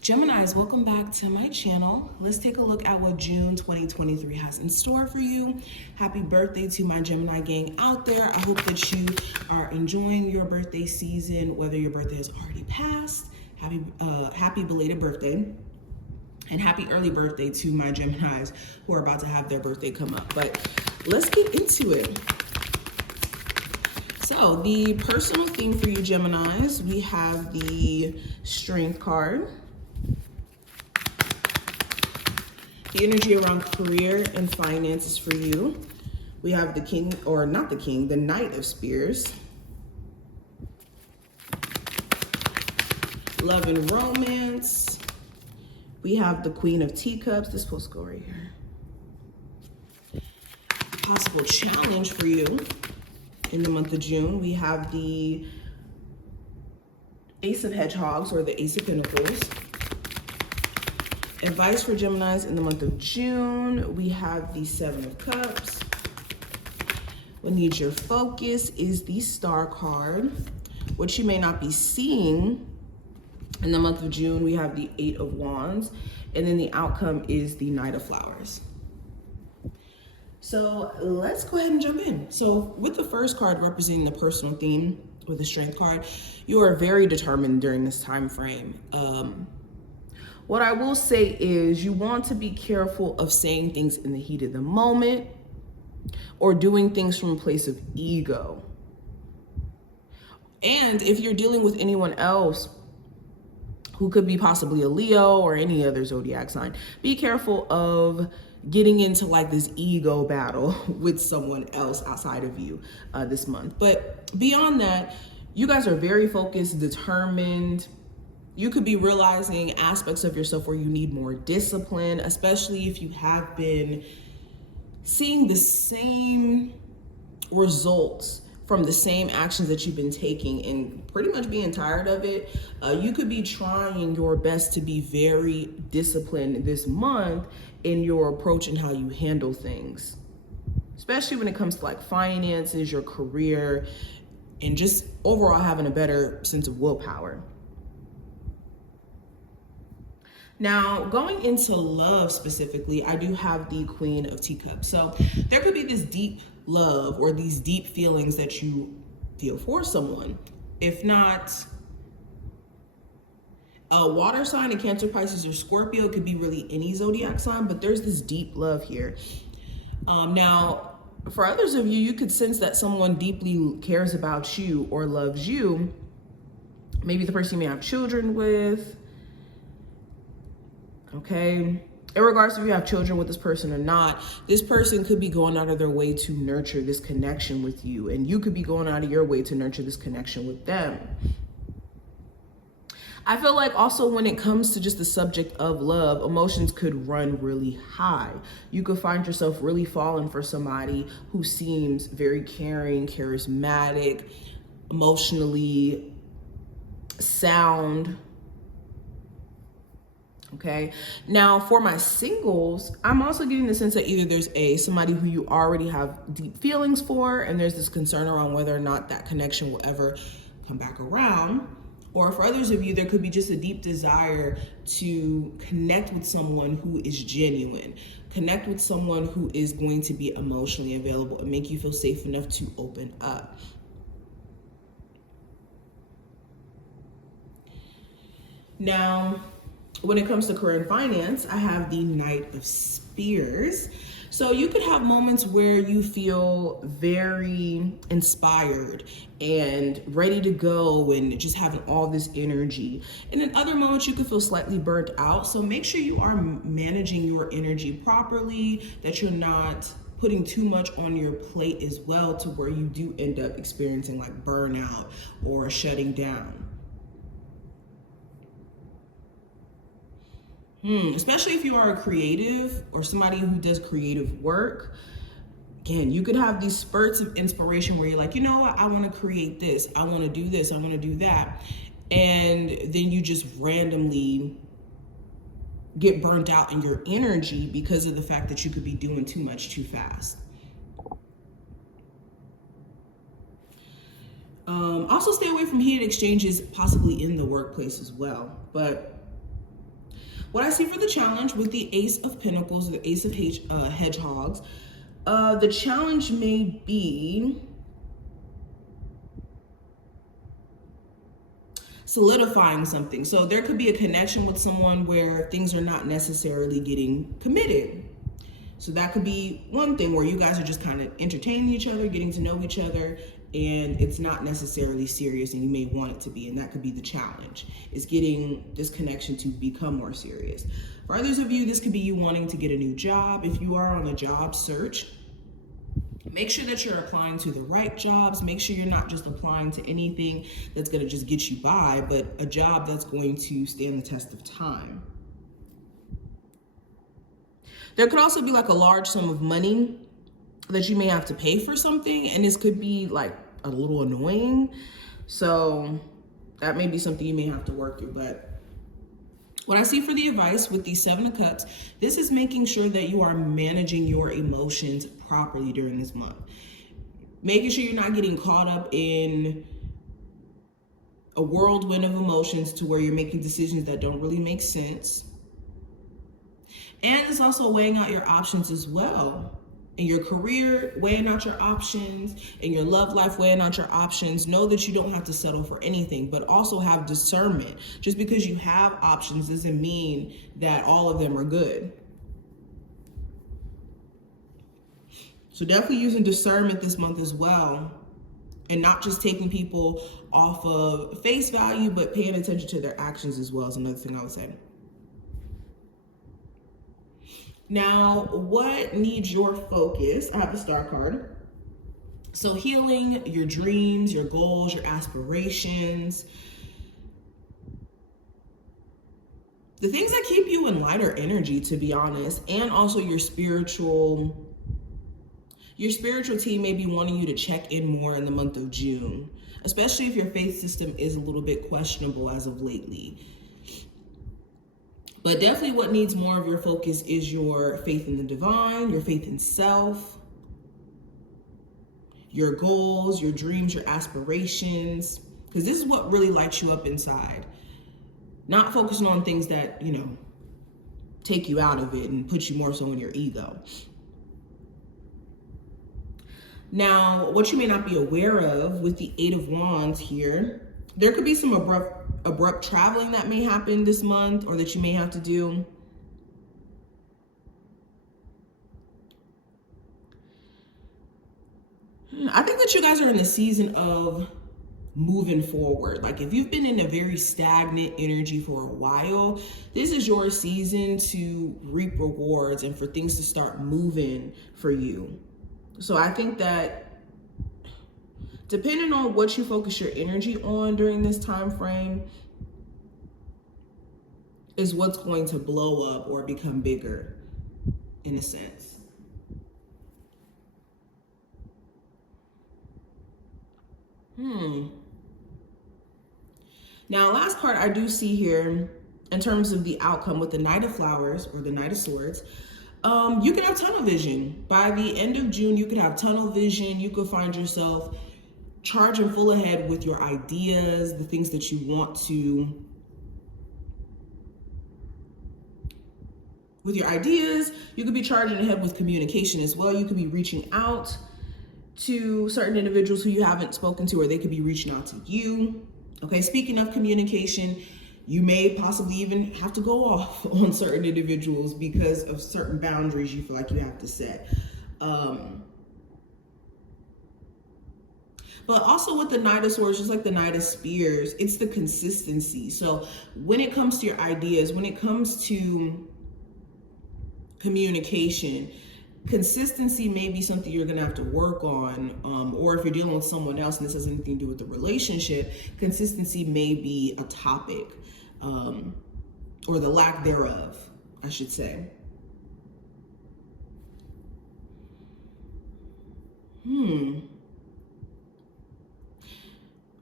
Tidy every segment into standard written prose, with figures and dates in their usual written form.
Geminis, welcome back to my channel. Let's take a look at what June 2023 has in store for you. Happy birthday to my Gemini gang out there. I hope that you are enjoying your birthday season, whether your birthday has already passed. Happy belated birthday. And happy early birthday to my Geminis who are about to have their birthday come up. But let's get into it. So the personal theme for you Geminis, we have the Strength card. The energy around career and finances for you. We have the King, or not the King, the Knight of Spears. Love and romance. We have the Queen of Teacups. This is supposed to go right here. Possible challenge for you in the month of June. We have the Ace of Hedgehogs, or the Ace of Pentacles. Advice for Geminis in the month of June, we have the Seven of Cups. What needs your focus is the Star card. What you may not be seeing in the month of June, we have the Eight of Wands, and then the outcome is the Knight of Flowers. So let's go ahead and jump in. So with the first card representing the personal theme, with the Strength card, you are very determined during this time frame. What I will say is you want to be careful of saying things in the heat of the moment or doing things from a place of ego. And if you're dealing with anyone else who could be possibly a Leo or any other zodiac sign, be careful of getting into like this ego battle with someone else outside of you this month. But beyond that, you guys are very focused, determined. You could be realizing aspects of yourself where you need more discipline, especially if you have been seeing the same results from the same actions that you've been taking and pretty much being tired of it. You could be trying your best to be very disciplined this month in your approach and how you handle things, especially when it comes to like finances, your career, and just overall having a better sense of willpower. Now, going into love specifically, I do have the Queen of Teacups. So there could be this deep love or these deep feelings that you feel for someone. If not a water sign, a Cancer, Pisces, or Scorpio, it could be really any zodiac sign, but there's this deep love here. Now, for others of you, you could sense that someone deeply cares about you or loves you. Maybe the person you may have children with. Okay, in regards to if you have children with this person or not, this person could be going out of their way to nurture this connection with you, and you could be going out of your way to nurture this connection with them. I feel like also when it comes to just the subject of love, emotions could run really high. You could find yourself really falling for somebody who seems very caring, charismatic, emotionally sound. Okay, now for my singles, I'm also getting the sense that either there's somebody who you already have deep feelings for, and there's this concern around whether or not that connection will ever come back around. Or for others of you, there could be just a deep desire to connect with someone who is genuine, connect with someone who is going to be emotionally available and make you feel safe enough to open up. Now, when it comes to career and finance, I have the Knight of Spears. So you could have moments where you feel very inspired and ready to go and just having all this energy. And in other moments, you could feel slightly burnt out. So make sure you are managing your energy properly, that you're not putting too much on your plate as well to where you do end up experiencing like burnout or shutting down. Especially if you are a creative or somebody who does creative work. Again, you could have these spurts of inspiration where you're like, you know what, I want to create this, I want to do this, I want to do that. And then you just randomly get burnt out in your energy because of the fact that you could be doing too much too fast. Also stay away from heated exchanges, possibly in the workplace as well. But What I see for the challenge with the Ace of Pentacles, or the Ace of Hedgehogs, the challenge may be solidifying something. So there could be a connection with someone where things are not necessarily getting committed. So that could be one thing where you guys are just kind of entertaining each other, getting to know each other, and it's not necessarily serious and you may want it to be. And that could be the challenge, is getting this connection to become more serious. For others of you, this could be you wanting to get a new job. If you are on a job search, make sure that you're applying to the right jobs. Make sure you're not just applying to anything that's going to just get you by, but a job that's going to stand the test of time. There could also be like a large sum of money that you may have to pay for something, and this could be like a little annoying. So that may be something you may have to work through. But what I see for the advice with the Seven of Cups, this is making sure that you are managing your emotions properly during this month. Making sure you're not getting caught up in a whirlwind of emotions to where you're making decisions that don't really make sense. And it's also weighing out your options as well. In your career, weighing out your options. In your love life, weighing out your options. Know that you don't have to settle for anything, but also have discernment. Just because you have options doesn't mean that all of them are good. So definitely using discernment this month as well. And not just taking people off of face value, but paying attention to their actions as well is another thing I would say. Now, what needs your focus? I have the Star card. So healing your dreams, your goals, your aspirations. The things that keep you in lighter energy, to be honest, and also your spiritual team may be wanting you to check in more in the month of June, especially if your faith system is a little bit questionable as of lately. But definitely what needs more of your focus is your faith in the divine, your faith in self, your goals, your dreams, your aspirations, because this is what really lights you up inside. Not focusing on things that, take you out of it and put you more so in your ego. Now, what you may not be aware of with the Eight of Wands here, there could be some abrupt traveling that may happen this month or that you may have to do. I think that you guys are in the season of moving forward. Like if you've been in a very stagnant energy for a while, this is your season to reap rewards and for things to start moving for you. So I think that depending on what you focus your energy on during this time frame is what's going to blow up or become bigger in a sense. Now, last card I do see here in terms of the outcome with the Knight of Flowers or the Knight of Swords, you can have tunnel vision. By the end of June, you could have tunnel vision. You could find yourself charging full ahead with your ideas, the things that you want to, with your ideas. You could be charging ahead with communication as well. You could be reaching out to certain individuals who you haven't spoken to, or they could be reaching out to you. Okay, speaking of communication, you may possibly even have to go off on certain individuals because of certain boundaries you feel like you have to set. But also with the Knight of Swords, just like the Knight of Spears, it's the consistency. So when it comes to your ideas, when it comes to communication, consistency may be something you're gonna have to work on, or if you're dealing with someone else and this has anything to do with the relationship, consistency may be a topic, or the lack thereof, I should say.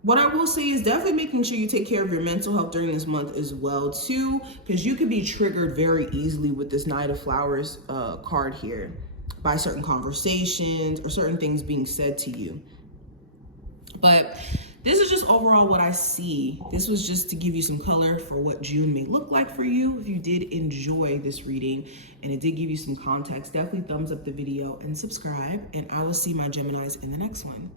What I will say is definitely making sure you take care of your mental health during this month as well too, because you could be triggered very easily with this Knight of Flowers card here by certain conversations or certain things being said to you. But this is just overall what I see. This was just to give you some color for what June may look like for you. If you did enjoy this reading and it did give you some context, definitely thumbs up the video and subscribe. And I will see my Geminis in the next one.